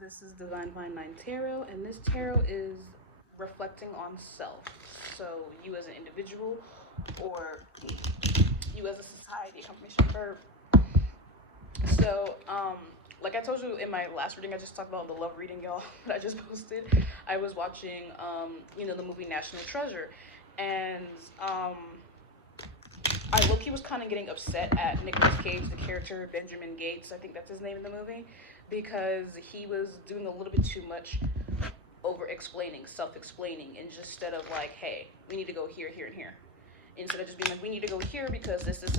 This is Divine Vine 9 Tarot, and this tarot is reflecting on self. So, you as an individual, or you as a society, confirmation verb. So, like I told you in my last reading, I just talked about the love reading, y'all, that I just posted. I was watching, the movie National Treasure, and I low-key was kind of getting upset at Nicolas Cage, the character Benjamin Gates, I think that's his name in the movie, because he was doing a little bit too much over-explaining, self-explaining, and just instead of like, hey, we need to go here, here, and here. Instead of just being like, we need to go here because this, and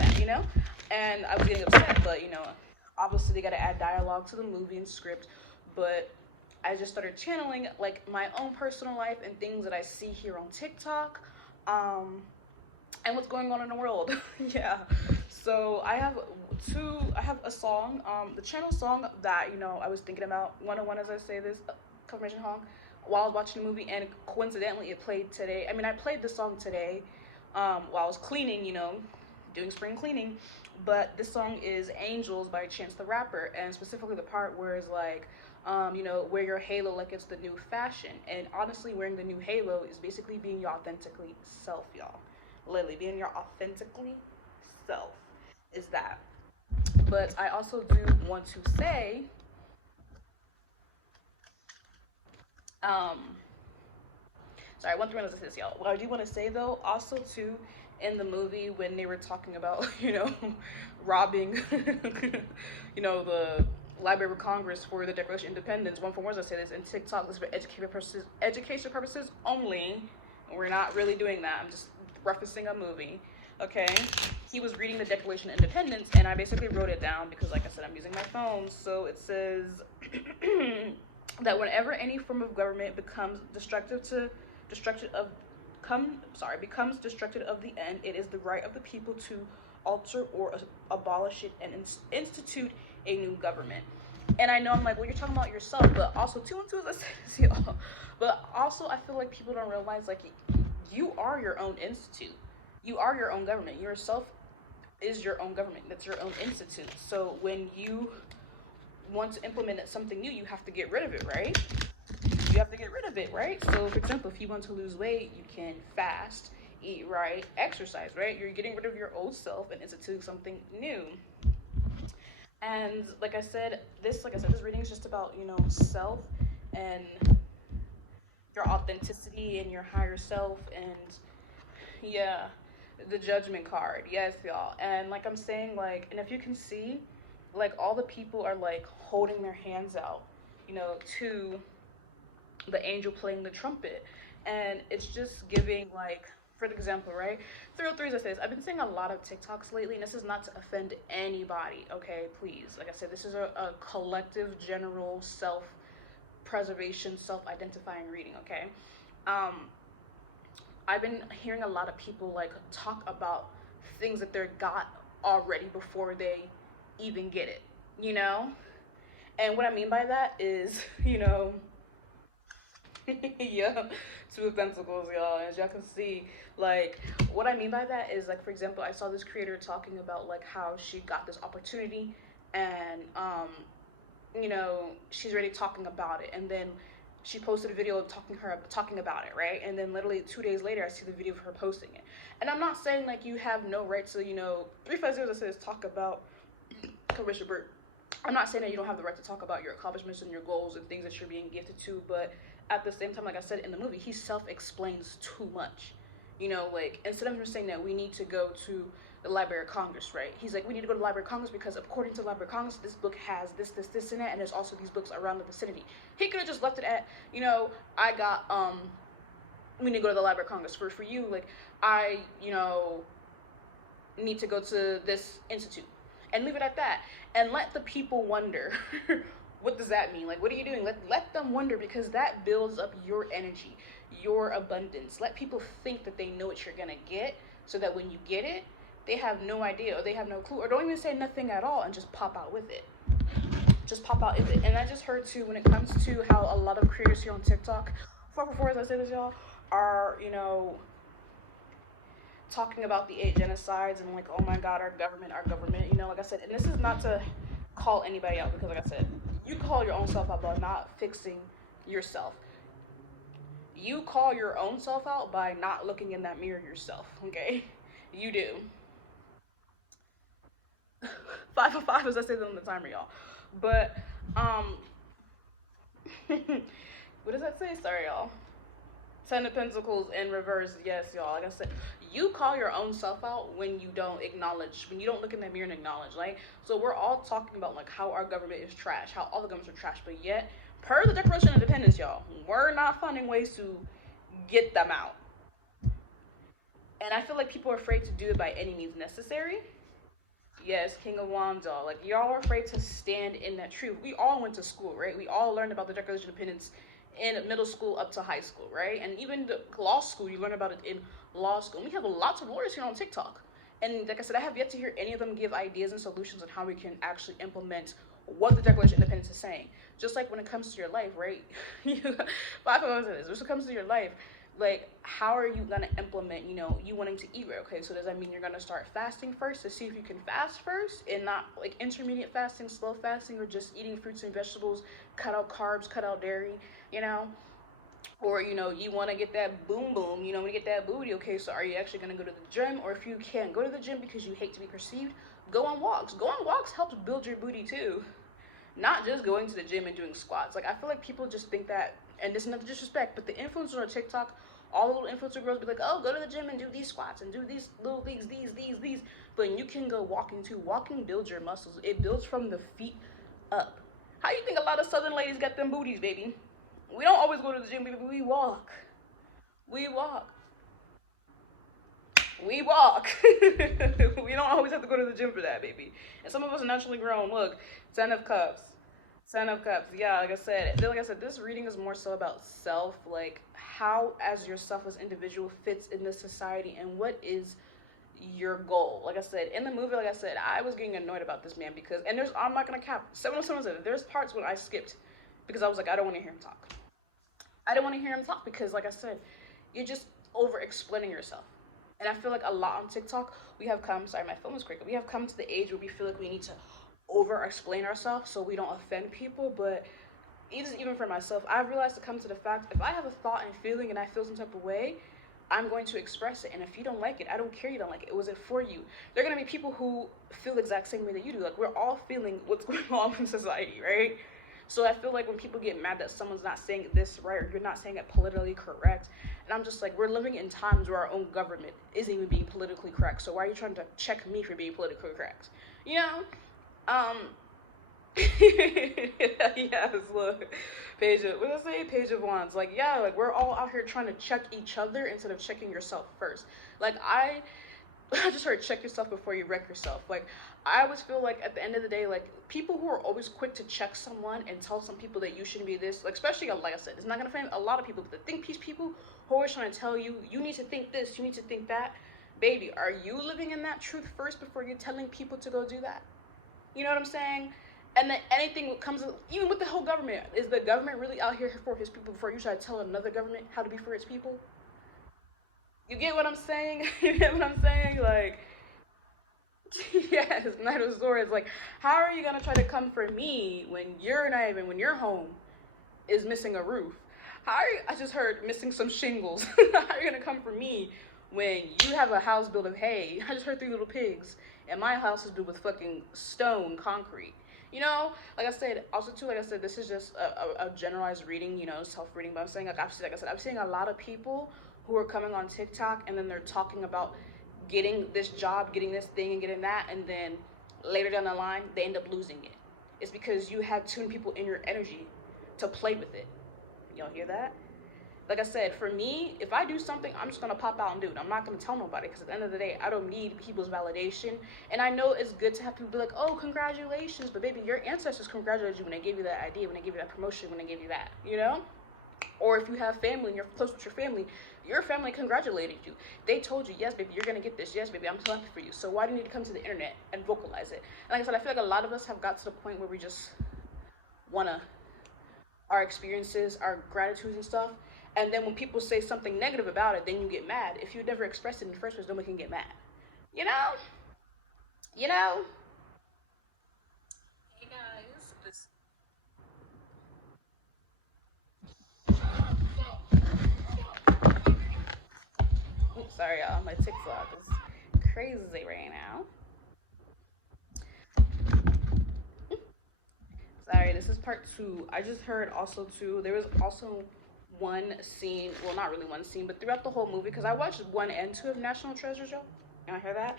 that, And I was getting upset, but, obviously they got to add dialogue to the movie and script, but I just started channeling, like, my own personal life and things that I see here on TikTok, and what's going on in the world. Yeah. So I have a song, the channel song that, I was thinking about, 101 as I say this, confirmation hong, while I was watching the movie, and coincidentally it played today. I mean, I played the song today, while I was cleaning, doing spring cleaning, but this song is Angels by Chance the Rapper, and specifically the part where it's like, wear your halo like it's the new fashion. And honestly, wearing the new halo is basically being your authentically self, y'all. Literally, being your authentically self is that. But I also do want to say, um, sorry, one thing as this, y'all. What I do want to say though, also too, in the movie when they were talking about, robbing, the Library of Congress for the Declaration of Independence. One for words I say this in TikTok. This is for education purposes only. We're not really doing that. I'm just referencing a movie. Okay, he was reading the Declaration of Independence, and I basically wrote it down because, like I said, I'm using my phone. So it says that whenever any form of government becomes becomes destructive of the end, it is the right of the people to alter or abolish it and institute a new government. And I know I'm like, well, you're talking about yourself, but also two and two, as I said, y'all. But also, I feel like people don't realize, like, you are your own institute. You are your own government. Yourself is your own government. That's your own institute. So when you want to implement something new, you have to get rid of it, right? You have to get rid of it, right? So, for example, if you want to lose weight, you can fast, eat right, exercise, right? You're getting rid of your old self and instituting something new. And this reading is just about, self and your authenticity and your higher self, and yeah, the judgment card. Yes, y'all. And like I'm saying, like, and if you can see, like, all the people are like holding their hands out, to the angel playing the trumpet. And it's just giving, like, for example, right? 303 as I said, I've been seeing a lot of TikToks lately, and this is not to offend anybody, okay? Please. Like I said, this is a collective, general self-preservation, self-identifying reading, okay? I've been hearing a lot of people, like, talk about things that they're got already before they even get it, And what I mean by that is, yeah, two of pentacles, y'all. As y'all can see, like, what I mean by that is, like, for example, I saw this creator talking about, like, how she got this opportunity, and she's already talking about it, and then she posted a video of talking about it, right? And then literally 2 days later, I see the video of her posting it. And I'm not saying, like, you have no right to, 350 that says talk about Richard Bird. I'm not saying that you don't have the right to talk about your accomplishments and your goals and things that you're being gifted to, but at the same time, like I said in the movie, he self-explains too much. Like, instead of him saying that we need to go to the Library of Congress, right? He's like, we need to go to the Library of Congress because according to the Library of Congress, this book has this in it, and there's also these books around the vicinity. He could have just left it at, we need to go to the Library of Congress. For you, like, I, need to go to this institute. And leave it at that. And let the people wonder, what does that mean? Like, what are you doing? Let them wonder, because that builds up your energy, your abundance. Let people think that they know what you're going to get, so that when you get it, they have no idea, or they have no clue, or don't even say nothing at all and just pop out with it. Just pop out with it. And I just heard, too, when it comes to how a lot of creators here on TikTok, 444, as I say this, y'all, are, talking about the 8 genocides and, like, oh my god, our government, like I said, and this is not to call anybody out, because like I said, You call your own self out by not fixing yourself. You call your own self out by not looking in that mirror yourself, okay? You do. 5 of 5 as I say that on the timer, y'all. But, um, what does that say? Sorry, y'all. 10 of Pentacles in reverse. Yes, y'all. Like I said, you call your own self out when you don't acknowledge, when you don't look in the mirror and acknowledge. Like, so we're all talking about like how our government is trash, how all the governments are trash, but yet, per the Declaration of Independence, y'all, we're not finding ways to get them out. And I feel like people are afraid to do it by any means necessary. Yes, King of Wands, y'all. Like, y'all are afraid to stand in that truth. We all went to school, right? We all learned about the Declaration of Independence in middle school up to high school, right? And even the law school, you learn about it in law school. And we have lots of lawyers here on TikTok. And like I said, I have yet to hear any of them give ideas and solutions on how we can actually implement what the Declaration of Independence is saying. Just like when it comes to your life, right? Five of us is. When it comes to your life, like, how are you gonna implement, you wanting to eat right? Okay, so does that mean you're gonna start fasting first to see if you can fast first and not like intermediate fasting, slow fasting, or just eating fruits and vegetables, cut out carbs, cut out dairy, you know? Or, you want to get that boom boom, want to get that booty. Okay, so are you actually going to go to the gym? Or if you can't go to the gym because you hate to be perceived, go on walks. Go on walks helps build your booty too. Not just going to the gym and doing squats. Like, I feel like people just think that, and this is not disrespect, but the influencers on TikTok, all the little influencer girls be like, oh, go to the gym and do these squats and do these little things, these. But you can go walking too. Walking builds your muscles. It builds from the feet up. How you think a lot of southern ladies get them booties, baby? We don't always go to the gym, baby. We walk. We walk. We walk. We don't always have to go to the gym for that, baby. And some of us are naturally grown. Look, 10 of Cups. 10 of Cups. Yeah, like I said, this reading is more so about self, like how as your selfless individual fits in this society and what is your goal. Like I said, in the movie, like I said, I was getting annoyed about this man because, and I'm not gonna cap, 707 said there's parts when I skipped because I was like, I don't want to hear him talk. I didn't want to hear him talk because, like I said, you're just over explaining yourself. And I feel like a lot on TikTok, sorry, my phone was crackling. We have come to the age where we feel like we need to over explain ourselves so we don't offend people. But even for myself, I've realized to come to the fact if I have a thought and feeling and I feel some type of way, I'm going to express it. And if you don't like it, I don't care you don't like it. It wasn't for you. There are going to be people who feel the exact same way that you do. Like, we're all feeling what's going on in society, right? So I feel like when people get mad that someone's not saying this right or you're not saying it politically correct, and I'm just like, we're living in times where our own government isn't even being politically correct. So why are you trying to check me for being politically correct? You know? Um, yes, look. What did I say? Page of Wands. Like, yeah, like we're all out here trying to check each other instead of checking yourself first. Like, I just heard check yourself before you wreck yourself. Like, I always feel like at the end of the day, like people who are always quick to check someone and tell some people that you shouldn't be this, like especially like I said, it's not gonna offend a lot of people, but the think piece people who are always trying to tell you, you need to think this, you need to think that. Baby, are you living in that truth first before you're telling people to go do that? You know what I'm saying? And then anything comes, even with the whole government, is the government really out here for his people before you try to tell another government how to be for its people? You get what I'm saying? You get what I'm saying? Like, yes, Knight of Swords. Like, how are you gonna try to come for me when you're not even, when your home is missing a roof? How are you, I just heard missing some shingles. How are you gonna come for me when you have a house built of hay? I just heard 3 little pigs, and my house is built with fucking stone concrete. You know, like I said, also too, like I said, this is just a generalized reading, self reading. But I'm saying, like I said, I'm seeing a lot of people who are coming on TikTok and then they're talking about getting this job, getting this thing, and getting that, and then later down the line, they end up losing it. It's because you have too many people in your energy to play with it. Y'all hear that? Like I said, for me, if I do something, I'm just gonna pop out and do it. I'm not gonna tell nobody because at the end of the day, I don't need people's validation. And I know it's good to have people be like, "Oh, congratulations," but baby, your ancestors congratulated you when they gave you that idea, when they gave you that promotion, when they gave you that, Or if you have family and you're close with your family congratulated you. They told you, yes, baby, you're gonna get this. Yes, baby, I'm so happy for you. So why do you need to come to the internet and vocalize it? And like I said, I feel like a lot of us have got to the point where we just wanna our experiences, our gratitudes and stuff. And then when people say something negative about it, then you get mad. If you never expressed it in the first place, nobody can get mad. You know? You know? Hey guys. Sorry, y'all. My TikTok is crazy right now. Sorry, this is part two. I just heard also too. There was also one scene. Well, not really one scene, but throughout the whole movie, because I watched one and two of National Treasure, y'all. I hear that.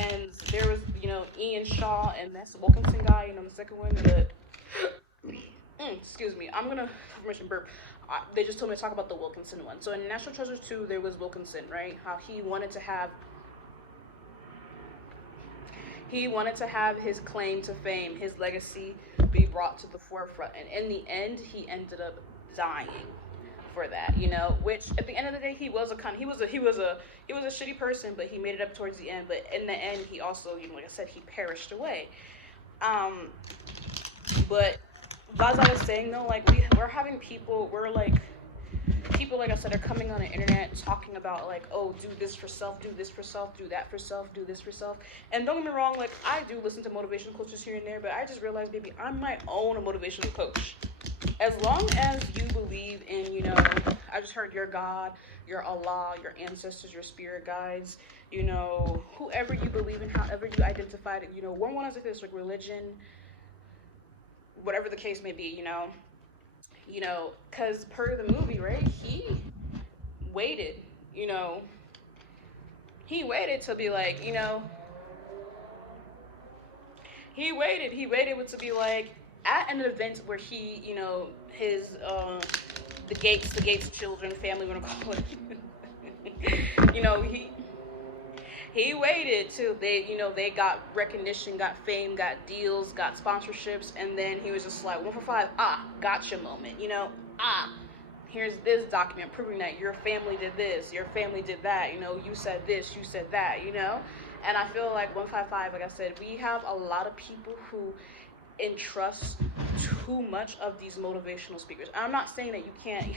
And there was, Ian Shaw and that's the Wilkinson guy, the second one. But excuse me, I'm gonna permission burp. They just told me to talk about the Wilkinson one. So in National Treasure 2, there was Wilkinson, right? How he wanted to have his claim to fame, his legacy be brought to the forefront, and in the end, he ended up dying for that, which at the end of the day, he was a shitty person, but he made it up towards the end. But in the end, he also, like I said, he perished away. Um, but as I was saying though, like we're having people, like I said, are coming on the internet talking about like, oh, do this for self, do this for self, do that for self, do this for self. And don't get me wrong, like I do listen to motivational coaches here and there, but I just realized, baby, I'm my own motivational coach. As long as you believe in, I just heard your God, your Allah, your ancestors, your spirit guides, whoever you believe in, however you identify it, one as if it's like religion, whatever the case may be, because per the movie, right? Waited, you know, he waited to be like, he waited to be like at an event where he, his, the Gates children, family, we're gonna call it, he waited till they got recognition, got fame, got deals, got sponsorships, and then he was just like 1 for 5, gotcha moment, here's this document proving that your family did this, your family did that, you said this, you said that. And I feel like 155, like I said, we have a lot of people who entrust too much of these motivational speakers. I'm not saying that you can't.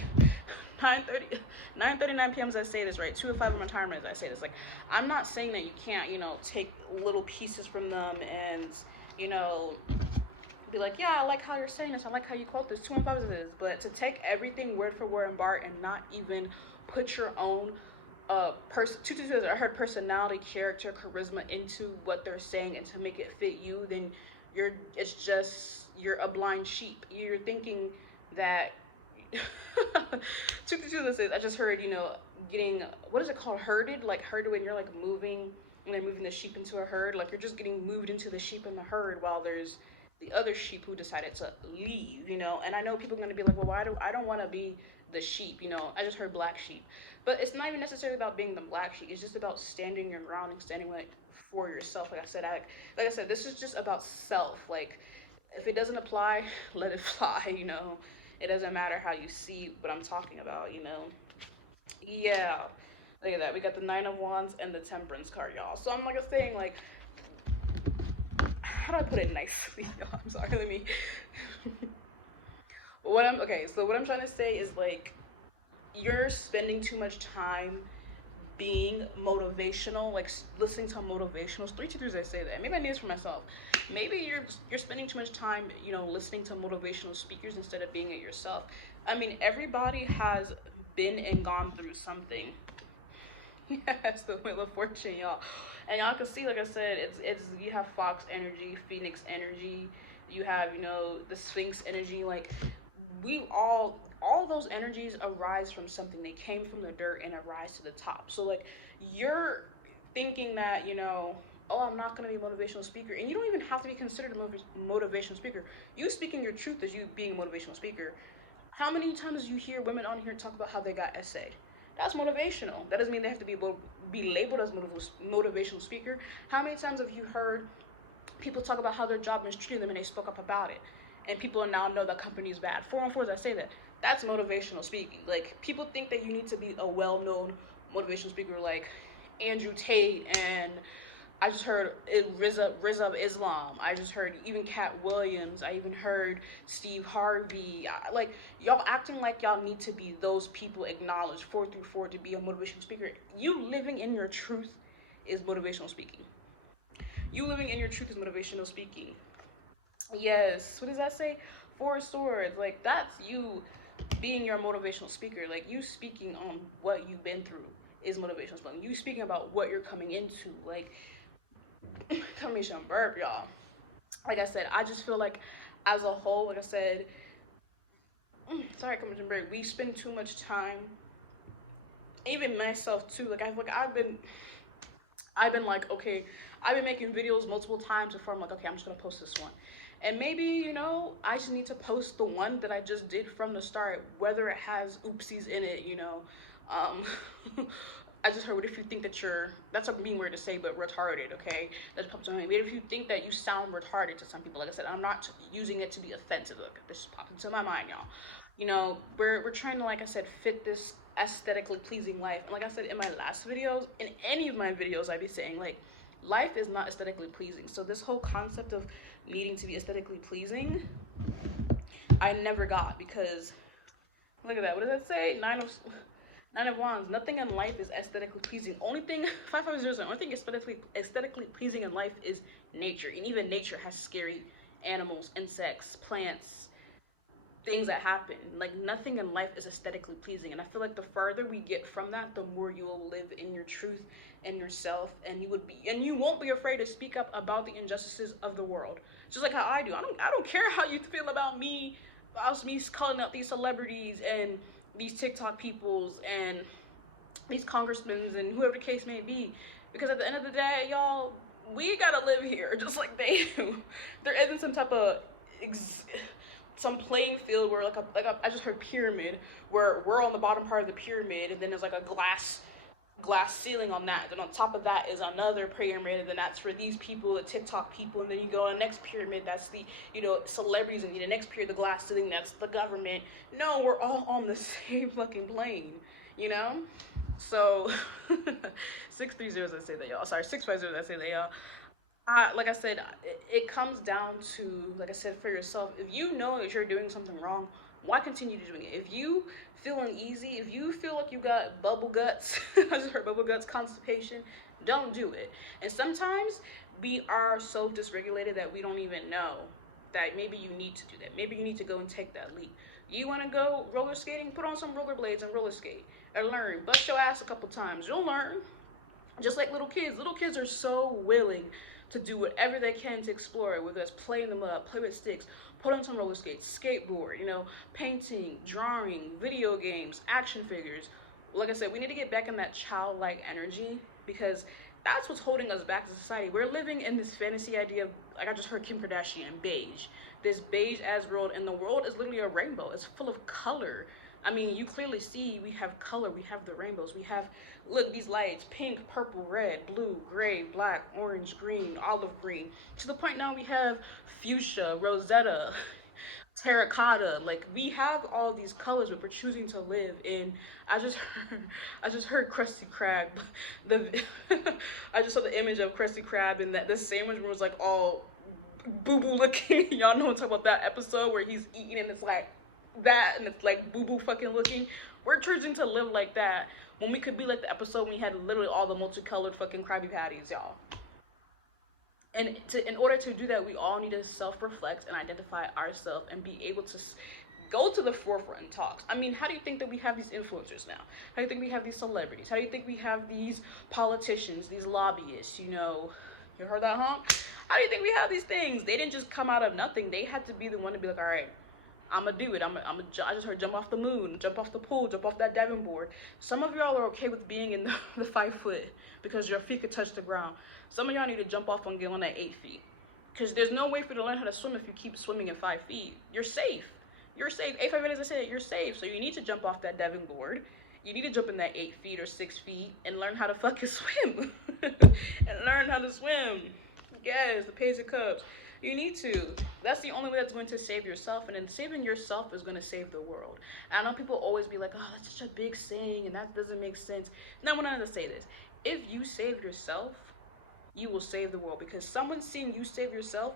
9:39 p.m. as I say this, right? 2 or 5 of my retirement as I say this. Like, I'm not saying that you can't, take little pieces from them and, you know, be like, yeah, I like how you're saying this. I like how you quote this. 2 and 5 is this. But to take everything word for word and bar and not even put your own I heard personality, character, charisma into what they're saying and to make it fit you, then you're a blind sheep. You're thinking that 222 this is, I just heard, getting, what is it called, herded, like herded when you're like moving, when they're moving the sheep into a herd, like you're just getting moved into the sheep in the herd while there's the other sheep who decided to leave, and I know people are going to be like, well, I don't want to be the sheep, I just heard black sheep, but it's not even necessarily about being the black sheep. It's just about standing your ground and standing like for yourself. Like I said, this is just about self. Like, if it doesn't apply, let it fly. It doesn't matter how you see what I'm talking about. Yeah. Look at that. We got the Nine of Wands and the Temperance card, y'all. So I'm like saying, like, how do I put it nicely, y'all? I'm sorry. Let me. So what I'm trying to say is like, you're spending too much time being motivational, like listening to motivational 3 2 3s. I say that. Maybe I need this for myself. Maybe you're spending too much time, listening to motivational speakers instead of being it yourself. I mean, everybody has been and gone through something. Yes, the Wheel of Fortune, y'all. And y'all can see, like I said, it's you have Fox energy, Phoenix energy, you have, the Sphinx energy. Like, we all those energies arise from something. They came from the dirt and arise to the top. So like, you're thinking that, oh, I'm not going to be a motivational speaker, and you don't even have to be considered a motivational speaker. You speaking your truth as you being a motivational speaker. How many times do you hear women on here talk about how they got essayed? That's motivational. That doesn't mean they have to be labeled as motivational speaker. How many times have you heard people talk about how their job mistreated them and they spoke up about it, and people now know the company is bad? 4 on 4s, I say that. That's motivational speaking. Like, people think that you need to be a well-known motivational speaker like Andrew Tate, and I just heard Riza of Islam. I just heard even Cat Williams. I even heard Steve Harvey. Like, y'all acting like y'all need to be those people acknowledged 4 through 4 to be a motivational speaker. You living in your truth is motivational speaking. You living in your truth is motivational speaking. Yes. What does that say? 4 swords. Like, that's you being your motivational speaker. Like, you speaking on what you've been through. is motivational spelling. You speaking about what you're coming into, like, coming to burp, y'all. Like I said, I just feel like as a whole, like I said, sorry, coming to break. We spend too much time, even myself too. Like I feel like I've been like, okay, I've been making videos multiple times before I'm like, okay, I'm just gonna post this one. And maybe, I just need to post the one that I just did from the start, whether it has oopsies in it. I just heard, what if you think that that's a mean word to say, but retarded, okay? That popped to my mind. What if you think that you sound retarded to some people? Like I said, I'm not using it to be offensive. Look, this just popped into my mind, y'all. We're trying to, like I said, fit this aesthetically pleasing life. And like I said in my last videos, in any of my videos, I'd be saying, like, life is not aesthetically pleasing. So this whole concept of needing to be aesthetically pleasing, I never got, because look at that. What does that say? Nine of Wands. Nothing in life is aesthetically pleasing. Only thing 550. Only thing aesthetically pleasing in life is nature, and even nature has scary animals, insects, plants, things that happen. Like, nothing in life is aesthetically pleasing, and I feel like the further we get from that, the more you will live in your truth and yourself, and you won't be afraid to speak up about the injustices of the world. Just like how I do. I don't care how you feel about me calling out these celebrities and these TikTok peoples and these congressmen and whoever the case may be, because at the end of the day, y'all, we gotta live here just like they do. There isn't some type of some playing field where I just heard pyramid, where we're on the bottom part of the pyramid, and then there's like a glass ceiling on that. Then on top of that is another pyramid, and then that's for these people, the TikTok people, and then you go to the next pyramid, that's the celebrities, and the next pyramid, the glass ceiling, that's the government. No, we're all on the same fucking plane, So 630 as I say that, y'all. Sorry, 650 as I say that, y'all. Like I said, it comes down to, like I said, for yourself. If you know that you're doing something wrong, why continue doing it? If you feel uneasy, if you feel like you got bubble guts, I just heard bubble guts, constipation, don't do it. And sometimes we are so dysregulated that we don't even know that maybe you need to do that. Maybe you need to go and take that leap. You want to go roller skating? Put on some rollerblades and roller skate and learn. Bust your ass a couple times. You'll learn. Just like little kids. Little kids are so willing to do whatever they can to explore it, whether it's play in the mud, play with sticks, put on some roller skates, skateboard, painting, drawing, video games, action figures. Like I said, we need to get back in that childlike energy, because that's what's holding us back as a society. We're living in this fantasy idea of, like I just heard Kim Kardashian, beige. This beige as world, and the world is literally a rainbow. It's full of color. I mean, you clearly see we have color, we have the rainbows, we have, look, these lights, pink, purple, red, blue, gray, black, orange, green, olive green. To the point now we have fuchsia, rosetta, terracotta. Like, we have all these colors, but we're choosing to live in, I just heard Krusty Krab. I just saw the image of Krusty Krab, and that the sandwich was like all boo-boo looking. Y'all know what I'm talking about, that episode where he's eating and it's like that, and it's like boo-boo fucking looking. We're choosing to live like that when we could be like the episode when we had literally all the multicolored fucking Krabby Patties, y'all. And in order to do that, we all need to self-reflect and identify ourselves and be able to go to the forefront and talk. I mean, how do you think that we have these influencers now? How do you think we have these celebrities? How do you think we have these politicians, these lobbyists, you heard that honk? How do you think we have these things? They didn't just come out of nothing. They had to be the one to be like, all right, I'm gonna do it. I just heard jump off the moon, jump off the pool, jump off that diving board. Some of y'all are okay with being in the 5 foot because your feet could touch the ground. Some of y'all need to jump off and get on that 8 feet, because there's no way for you to learn how to swim if you keep swimming in 5 feet. You're safe. You're safe. 8 minutes, I said, you're safe. So you need to jump off that diving board. You need to jump in that 8 feet or 6 feet and learn how to fucking swim. And learn how to swim. Yes, the Page of Cups. You need to. That's the only way that's going to save yourself, and then saving yourself is going to save the world. And I know people always be like, oh, that's such a big saying, and that doesn't make sense. No, I'm going to say this. If you save yourself, you will save the world, because someone seeing you save yourself,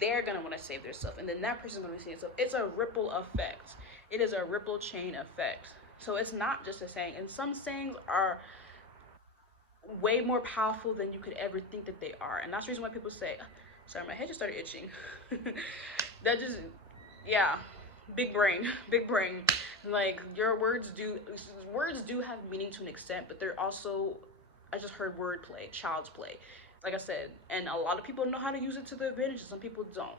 they're going to want to save themselves, and then that person's going to see itself. It's a ripple effect. It is a ripple chain effect. So it's not just a saying, and some sayings are way more powerful than you could ever think that they are. And that's the reason why people say, sorry, my head just started itching. That just, yeah, big brain. Like your words do have meaning to an extent, but they're also, I just heard wordplay, child's play. Like I said, and a lot of people know how to use it to their advantage, and some people don't.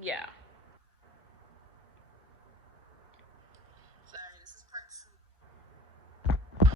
Yeah.